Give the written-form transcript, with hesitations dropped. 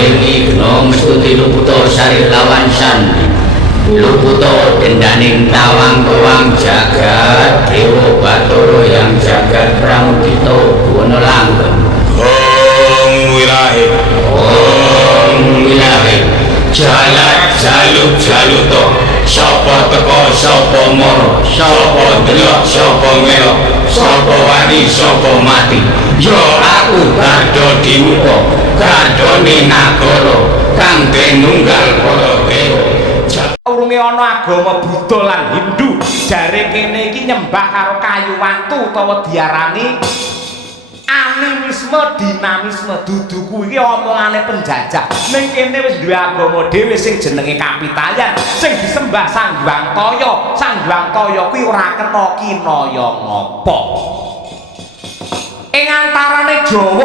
Maringi geno mestuti luputo sari lawan sandi luputo dendaning tawang-tawang jagat dewa batara yang jagat pramudita buwana langgeng Om Wirahe jalat jaluk jaluto sapa teko sapa mara sapa delok sapa melok sapa wani sapa mati ya aku Garda Dimuka gardane nagara kang denunggal para dewa urunge ana agama Buddha lan Hindu jare kene iki nyembah karo kayu watu utawa diarani animisme dinamisme dudu kuwi omongane penjajah ning kene wis duwe agama dhewe sing jenenge kapitayan sing disembah Sang Hyang Toya kuwi ora kena kinaya ngapa ing antarane Jawa